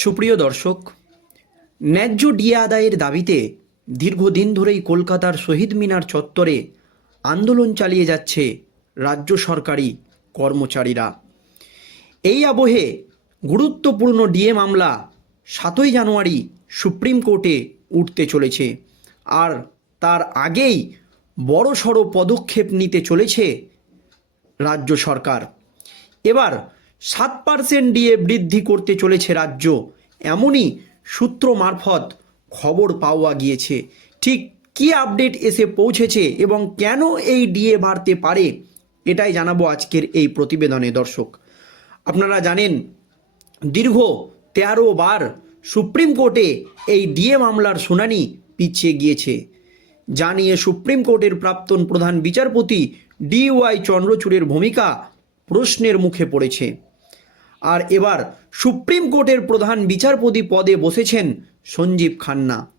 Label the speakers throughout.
Speaker 1: সুপ্রিয় দর্শক, ন্যায্য ডিএ আদায়ের দাবিতে দীর্ঘদিন ধরেই কলকাতার শহীদ মিনার চত্বরে আন্দোলন চালিয়ে যাচ্ছে রাজ্য সরকারি কর্মচারীরা। এই আবহে গুরুত্বপূর্ণ ডিএ মামলা সাতই জানুয়ারি সুপ্রিম কোর্টে উঠতে চলেছে আর তার আগেই বড়সড় পদক্ষেপ নিতে চলেছে রাজ্য সরকার। এবার সাত পার্সেন্ট ডিএ বৃদ্ধি করতে চলেছে রাজ্য। এমনই সূত্র মারফত খবর পাওয়া গিয়েছে। ঠিক কি আপডেট এসে পৌঁছেছে এবং কেন এই ডিএ বাড়তে পারে, এটাই জানাব আজকের এই প্রতিবেদনে, দর্শক। আপনারা জানেন, দীর্ঘ তেরো বার সুপ্রিম কোর্টে এই ডিএ মামলার শুনানি পিছিয়ে গিয়েছে। যা নিয়ে সুপ্রিম কোর্টের প্রাক্তন প্রধান বিচারপতি ডিওয়াই চন্দ্রচূড়ের ভূমিকা প্রশ্নের মুখে পড়েছে। আর এবার সুপ্রিম কোর্টের প্রধান বিচারপতি পদে বসেছেন সঞ্জীব খান্না।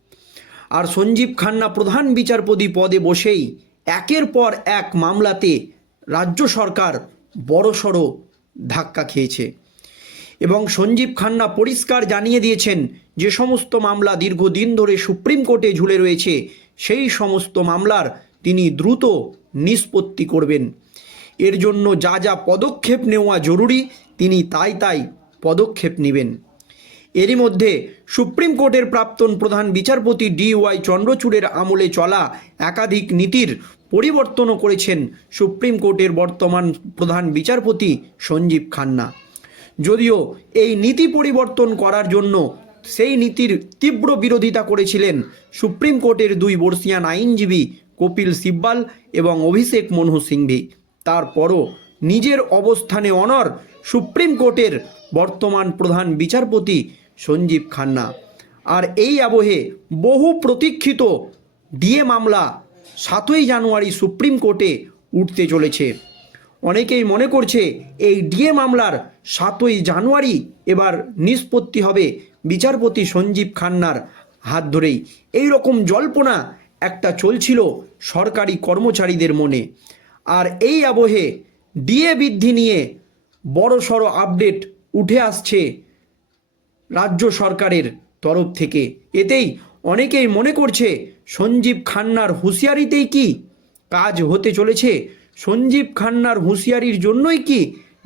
Speaker 1: আর সঞ্জীব খান্না প্রধান বিচারপতি পদে বসেই একের পর এক মামলাতে রাজ্য সরকার বড়সড় ধাক্কা খেয়েছে। এবং সঞ্জীব খান্না পরিষ্কার জানিয়ে দিয়েছেন, যে সমস্ত মামলা দীর্ঘদিন ধরে সুপ্রিম কোর্টে ঝুলে রয়েছে, সেই সমস্ত মামলার তিনি দ্রুত নিষ্পত্তি করবেন। এর জন্য যা যা পদক্ষেপ নেওয়া জরুরি তিনি তাই তাই পদক্ষেপ নেবেন। এরই মধ্যে সুপ্রিম কোর্টের প্রাক্তন প্রধান বিচারপতি ডি ওয়াই চন্দ্রচূড়ের আমলে চলা একাধিক নীতির পরিবর্তনও করেছেন সুপ্রিম কোর্টের বর্তমান প্রধান বিচারপতি সঞ্জীব খান্না। যদিও এই নীতি পরিবর্তন করার জন্য সেই নীতির তীব্র বিরোধিতা করেছিলেন সুপ্রিম কোর্টের দুই বর্ষিয়ান আইনজীবী কপিল সিব্বাল এবং অভিষেক মনহু সিংভি। তারপরও নিজের অবস্থানে অনর সুপ্রিম কোর্টের বর্তমান প্রধান বিচারপতি সঞ্জীব খান্না। আর এই আবহে বহু প্রতীক্ষিত ডিএ মামলা সাতই জানুয়ারি সুপ্রিম কোর্টে উঠতে চলেছে। অনেকেই মনে করছে এই ডিএ মামলার সাতই জানুয়ারি এবার নিষ্পত্তি হবে বিচারপতি সঞ্জীব খান্নার হাত ধরেই। এই রকম জল্পনা একটা চলছিল সরকারি কর্মচারীদের মনে। আর এই আবহে ডিএ বৃদ্ধি নিয়ে বড় সড় আপডেট উঠে আসছে রাজ্য সরকারের তরফ থেকে। এতেই অনেকেই মনে করছে, সঞ্জীব খান্নার হুঁশিয়ারিতেই কি কাজ হতে চলেছে? সঞ্জীব খান্নার হুঁশিয়ারির জন্যই কি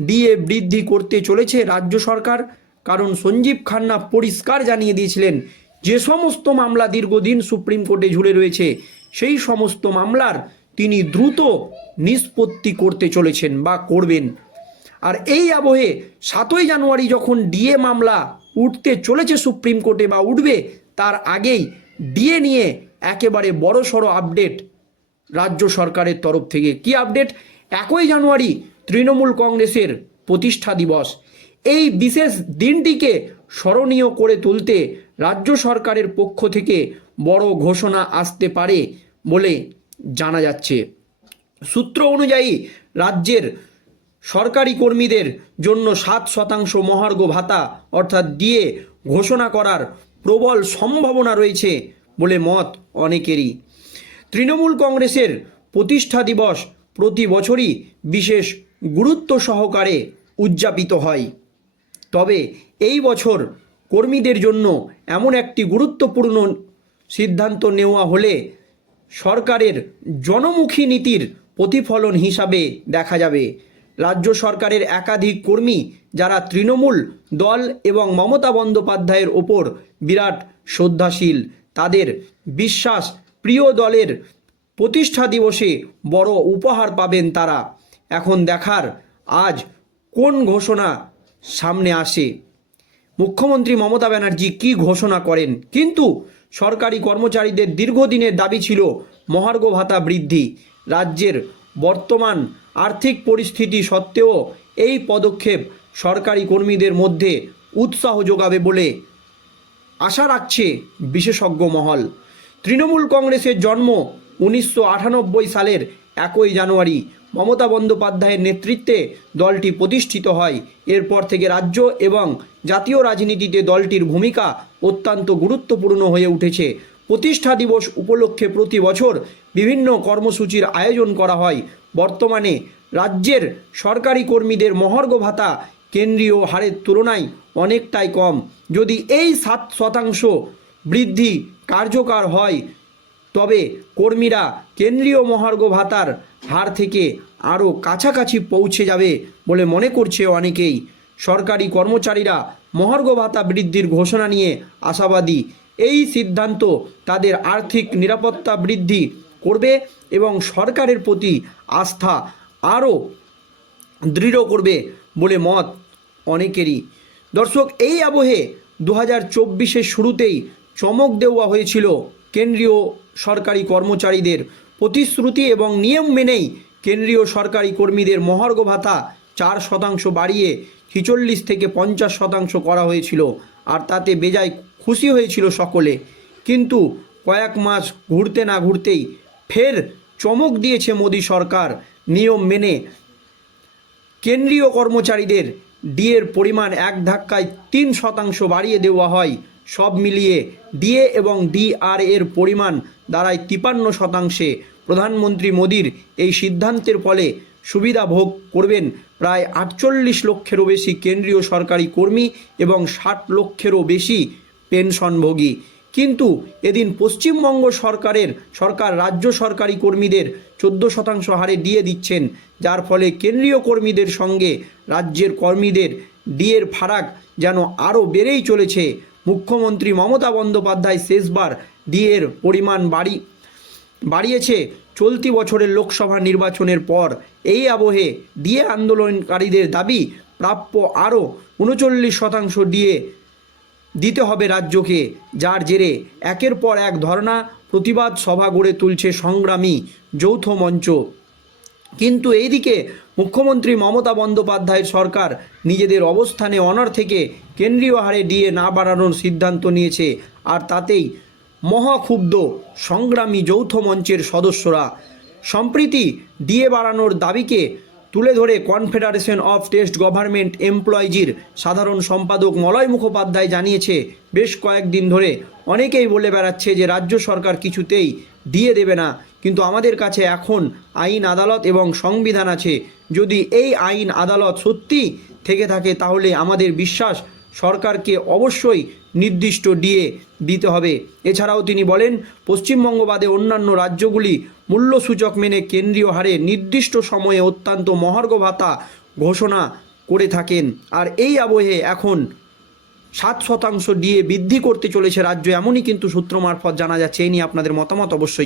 Speaker 1: ডিএ বৃদ্ধি করতে চলেছে রাজ্য সরকার? কারণ সঞ্জীব খান্না পরিষ্কার জানিয়ে দিয়েছিলেন, যে সমস্ত মামলা দীর্ঘদিন সুপ্রিম কোর্টে ঝুলে রয়েছে, সেই সমস্ত মামলার তিনি দ্রুত নিষ্পত্তি করতে চলেছেন বা করবেন। আর এই আবহে সাতই জানুয়ারি যখন ডিএ মামলা উঠতে চলেছে সুপ্রিম কোর্টে বা উঠবে, তার আগেই ডিএ নিয়ে একেবারে বড় সড়ো আপডেট রাজ্য সরকারের তরফ থেকে। কি আপডেট? একই জানুয়ারি তৃণমূল কংগ্রেসের প্রতিষ্ঠা দিবস। এই বিশেষ দিনটিকে স্মরণীয় করে তুলতে রাজ্য সরকারের পক্ষ থেকে বড় ঘোষণা আসতে পারে বলে জানা যাচ্ছে। সূত্র অনুযায়ী রাজ্যের সরকারি কর্মীদের জন্য সাত শতাংশ মহার্ঘ ভাতা, অর্থাৎ দিয়ে ঘোষণা করার প্রবল সম্ভাবনা রয়েছে বলে মত অনেকেরই। তৃণমূল কংগ্রেসের প্রতিষ্ঠা দিবস প্রতি বছরই বিশেষ গুরুত্ব সহকারে উদযাপিত হয়। তবে এই বছর কর্মীদের জন্য এমন একটি গুরুত্বপূর্ণ সিদ্ধান্ত নেওয়া হলে সরকারের জনমুখী নীতির প্রতিফলন হিসাবে দেখা যাবে। রাজ্য সরকারের একাধিক কর্মী, যারা তৃণমূল দল এবং মমতা বন্দ্যোপাধ্যায়ের ওপর বিরাট শ্রদ্ধাশীল, তাদের বিশ্বাস প্রিয় দলের প্রতিষ্ঠা দিবসে বড় উপহার পাবেন তারা। এখন দেখার আজ কোন ঘোষণা সামনে আসে। মুখ্যমন্ত্রী মমতা ব্যানার্জি কি ঘোষণা করেন? কিন্তু সরকারি কর্মচারীদের দীর্ঘদিনের দাবি ছিল মহার্ঘ ভাতা বৃদ্ধি। রাজ্যের বর্তমান আর্থিক পরিস্থিতি সত্ত্বেও এই পদক্ষেপ সরকারি কর্মীদের মধ্যে উৎসাহ যোগাবে বলে আশা রাখছে বিশেষজ্ঞ মহল। তৃণমূল কংগ্রেসের জন্ম উনিশশো আটানব্বই সালের একই জানুয়ারি মমতা বন্দ্যোপাধ্যায়ের নেতৃত্বে দলটি প্রতিষ্ঠিত হয়। এরপর থেকে রাজ্য এবং জাতীয় রাজনীতিতে দলটির ভূমিকা অত্যন্ত গুরুত্বপূর্ণ হয়ে উঠেছে। প্রতিষ্ঠা দিবস উপলক্ষে প্রতি বছর বিভিন্ন কর্মসূচির আয়োজন করা হয়। বর্তমানে রাজ্যের সরকারি কর্মীদের মহার্ঘ ভাতা কেন্দ্রীয় হারের তুলনায় অনেকটাই কম। যদি এই সাত শতাংশ বৃদ্ধি কার্যকর হয় তবে কর্মীরা কেন্দ্রীয় মহার্ঘ ভাতার হার থেকে আরও কাছাকাছি পৌঁছে যাবে বলে মনে করছে অনেকেই। সরকারি কর্মচারীরা মহার্ঘ ভাতা বৃদ্ধির ঘোষণা নিয়ে আশাবাদী। এই সিদ্ধান্ত তাদের আর্থিক নিরাপত্তা বৃদ্ধি করবে এবং সরকারের প্রতি আস্থা আরও দৃঢ় করবে বলে মত অনেকেরই। দর্শক, এই আবহে দু হাজার শুরুতেই চমক দেওয়া হয়েছিল কেন্দ্রীয় সরকারি কর্মচারীদের প্রতিশ্রুতি এবং নিয়ম মেনেই কেন্দ্রীয় সরকারি কর্মীদের মহার্ঘ ভাতা চার শতাংশ বাড়িয়ে ছিচল্লিশ থেকে পঞ্চাশ শতাংশ করা হয়েছিল, আর তাতে বেজায় খুশি হয়েছিল সকলে। কিন্তু কয়েক মাস ঘুরতে না ঘুরতেই ফের চমক দিয়েছে মোদী সরকার নিয়ম মেনে। কেন্দ্রীয় কর্মচারীদের ডিএর পরিমাণ এক ধাক্কায় তিন শতাংশ বাড়িয়ে দেওয়া হয়। সব মিলিয়ে ডিএ এবং ডিআর এর পরিমাণ দাঁড়ায় তিপান্ন শতাংশে। প্রধানমন্ত্রী মোদীর এই সিদ্ধান্তের ফলে সুবিধা ভোগ করবেন প্রায় আটচল্লিশ লক্ষেরও বেশি কেন্দ্রীয় সরকারি কর্মী এবং ষাট লক্ষেরও বেশি পেনশনভোগী। কিন্তু এদিন পশ্চিমবঙ্গ সরকারের সরকার রাজ্য সরকারি কর্মীদের চোদ্দ শতাংশ হারে ডিএ দিচ্ছেন, যার ফলে কেন্দ্রীয় কর্মীদের সঙ্গে রাজ্যের কর্মীদের ডিএর ফারাক যেন আরও বেড়েই চলেছে। মুখ্যমন্ত্রী মমতা বন্দ্যোপাধ্যায় শেষবার ডিএর পরিমাণ বাড়ি, বাড়িয়েছে চলতি বছরের লোকসভা নির্বাচনের পর। এই আবহে ডিএ আন্দোলনকারীদের দাবি, প্রাপ্য আরও উনচল্লিশ শতাংশ ডিএ দিতে হবে রাজ্যকে, যার জেরে একের পর এক ধর্ণা প্রতিবাদ সভা গড়ে তুলছে সংগ্রামী যৌথ মঞ্চ। কিন্তু এইদিকে মুখ্যমন্ত্রী মমতা বন্দ্যোপাধ্যায়ের সরকার নিজেদের অবস্থানে অনর থেকে কেন্দ্রীয় হারে ডিএ না বাড়ানোর সিদ্ধান্ত নিয়েছে। আর তাতেই মহাক্ষুব্ধ সংগ্রামী যৌথ মঞ্চের সদস্যরা। সম্প্রীতি ডিএ বাড়ানোর দাবিকে তুলে ধরে কনফেডারেশন অফ টেস্ট গভর্নমেন্ট এমপ্লয়িজির সাধারণ সম্পাদক মলয় মুখোপাধ্যায় জানিয়েছে, বেশ কয়েকদিন ধরে অনেকেই বলে বেড়াচ্ছে যে রাজ্য সরকার কিছুতেই দিয়ে দেবে না। কিন্তু আমাদের কাছে এখন আইন, আদালত এবং সংবিধান আছে। যদি এই আইন, আদালত সত্যি থেকে থাকে, তাহলে আমাদের বিশ্বাস সরকারকে অবশ্যই নির্দিষ্ট ডিএ দিতে হবে। এছাড়াও তিনি বলেন পশ্চিমবঙ্গ বাদে অন্যান্য রাজ্যগুলি মূল্যসূচক মেনে কেন্দ্রীয় হারে নির্দিষ্ট সময়ে অত্যন্ত মহার্ঘ ভাতা ঘোষণা করে থাকেন। আর এই আবহে এখন সাত শতাংশ ডিএ বৃদ্ধি করতে চলেছে রাজ্য, এমনই কিন্তু সূত্র মারফত জানা যাচ্ছে। এই নিয়ে আপনাদের মতামত অবশ্যই